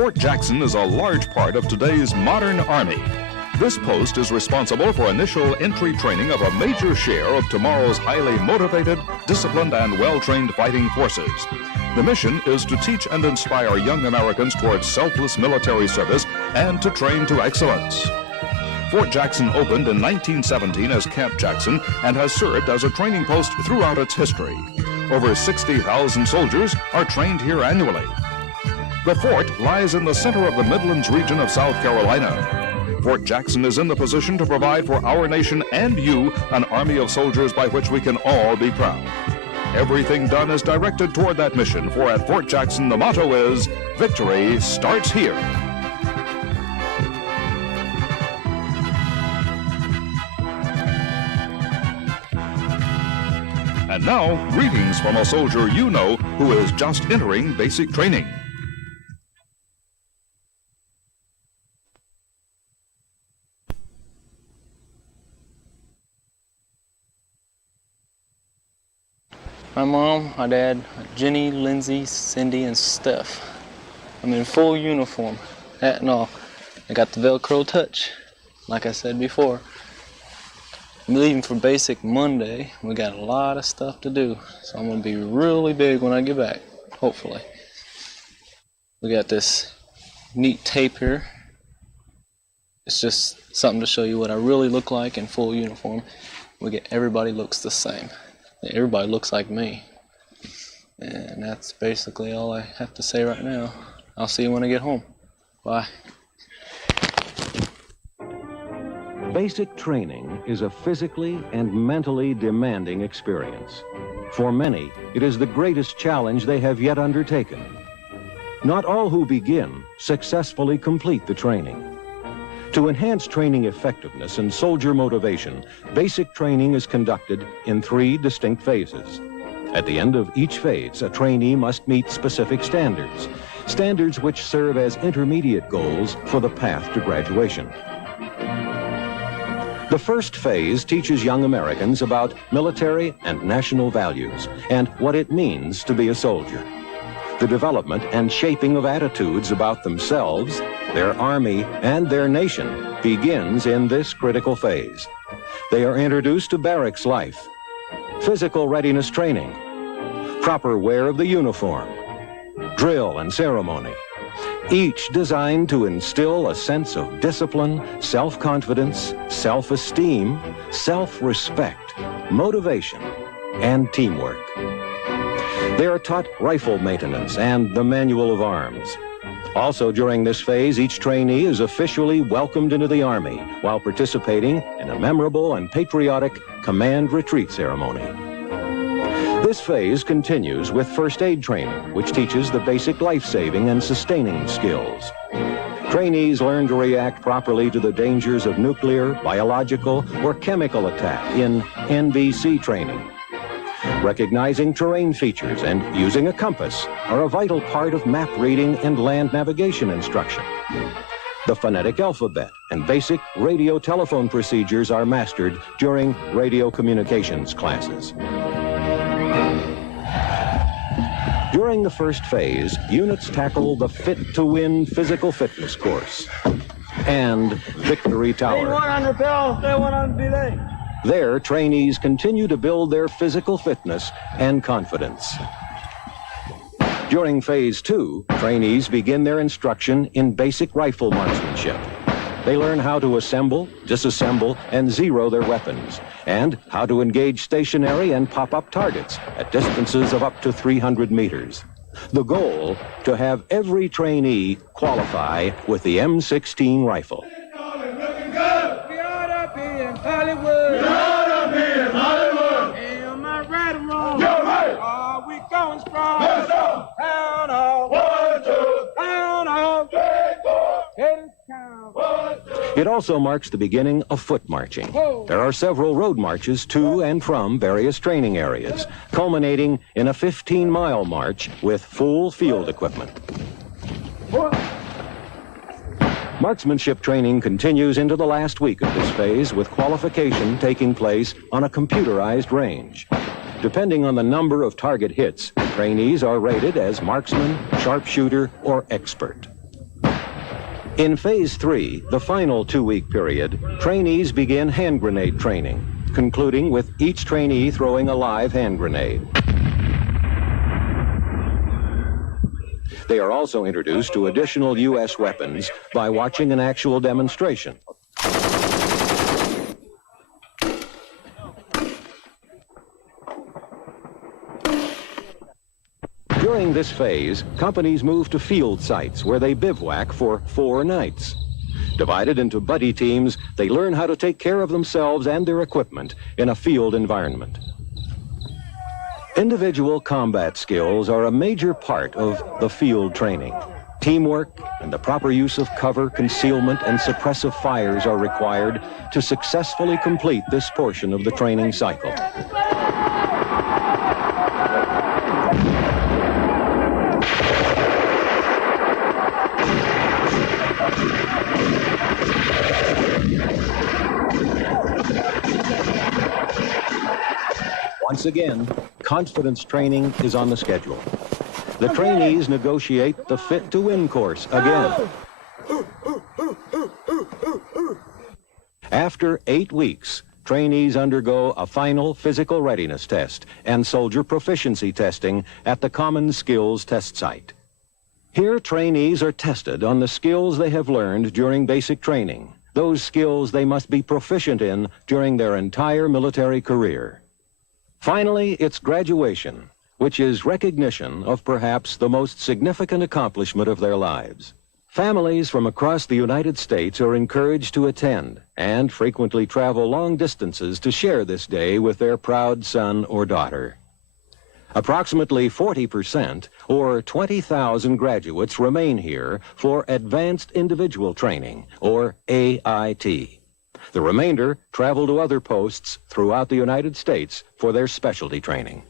Fort Jackson is a large part of today's modern Army. This post is responsible for initial entry training of a major share of tomorrow's highly motivated, disciplined, and well-trained fighting forces. The mission is to teach and inspire young Americans towards selfless military service and to train to excellence. Fort Jackson opened in 1917 as Camp Jackson and has served as a training post throughout its history. Over 60,000 soldiers are trained here annually. The fort lies in the center of the Midlands region of South Carolina. Fort Jackson is in the position to provide for our nation and you an army of soldiers by which we can all be proud. Everything done is directed toward that mission, for at Fort Jackson the motto is, victory starts here. And now, greetings from a soldier you know who is just entering basic training. My mom, my dad, Jenny, Lindsay, Cindy, and Steph. I'm in full uniform, hat and all. I got the Velcro touch, like I said before. I'm leaving for basic Monday. We got a lot of stuff to do, so I'm gonna be really big when I get back, hopefully. We got this neat tape here. It's just something to show you what I really look like in full uniform. Everybody looks the same. Everybody looks like me. And that's basically all I have to say right now. I'll see you when I get home. Bye. Basic training is a physically and mentally demanding experience. For many, it is the greatest challenge they have yet undertaken. Not all who begin successfully complete the training. To enhance training effectiveness and soldier motivation, basic training is conducted in 3 distinct phases. At the end of each phase, a trainee must meet specific standards, standards which serve as intermediate goals for the path to graduation. The first phase teaches young Americans about military and national values and what it means to be a soldier. The development and shaping of attitudes about themselves, their army, and their nation begins in this critical phase. They are introduced to barracks life, physical readiness training, proper wear of the uniform, drill and ceremony, each designed to instill a sense of discipline, self-confidence, self-esteem, self-respect, motivation, and teamwork. They are taught rifle maintenance and the manual of arms. Also during this phase, each trainee is officially welcomed into the Army while participating in a memorable and patriotic command retreat ceremony. This phase continues with first aid training, which teaches the basic life-saving and sustaining skills. Trainees learn to react properly to the dangers of nuclear, biological, or chemical attack in NBC training. Recognizing terrain features and using a compass are a vital part of map reading and land navigation instruction. The phonetic alphabet and basic radio telephone procedures are mastered during radio communications classes. During the first phase, units tackle the Fit to Win physical fitness course and Victory Tower. There, trainees continue to build their physical fitness and confidence. During Phase 2, trainees begin their instruction in basic rifle marksmanship. They learn how to assemble, disassemble, and zero their weapons, and how to engage stationary and pop-up targets at distances of up to 300 meters. The goal, to have every trainee qualify with the M16 rifle. Hollywood. We ought to be in Hollywood. Am I right or wrong? You're right. Are we going strong? Let's go. Down off. 1, 2. Down off. 3, 4. Head count. 1, 2. It also marks the beginning of foot marching. Whoa. There are several road marches to and from various training areas, culminating in a 15-mile march with full field equipment. Whoa. Marksmanship training continues into the last week of this phase, with qualification taking place on a computerized range. Depending on the number of target hits, trainees are rated as marksman, sharpshooter, or expert. In Phase 3, the final 2-week period, trainees begin hand grenade training, concluding with each trainee throwing a live hand grenade. They are also introduced to additional U.S. weapons by watching an actual demonstration. During this phase, companies move to field sites where they bivouac for 4 nights. Divided into buddy teams, they learn how to take care of themselves and their equipment in a field environment. Individual combat skills are a major part of the field training. Teamwork and the proper use of cover, concealment, and suppressive fires are required to successfully complete this portion of the training cycle. Once again, confidence training is on the schedule. The trainees negotiate the Fit to Win course again. After 8 weeks, trainees undergo a final physical readiness test and soldier proficiency testing at the Common Skills Test Site. Here, trainees are tested on the skills they have learned during basic training, those skills they must be proficient in during their entire military career. Finally, it's graduation, which is recognition of perhaps the most significant accomplishment of their lives. Families from across the United States are encouraged to attend and frequently travel long distances to share this day with their proud son or daughter. Approximately 40%, or 20,000 graduates, remain here for Advanced Individual Training, or AIT. The remainder travel to other posts throughout the United States for their specialty training.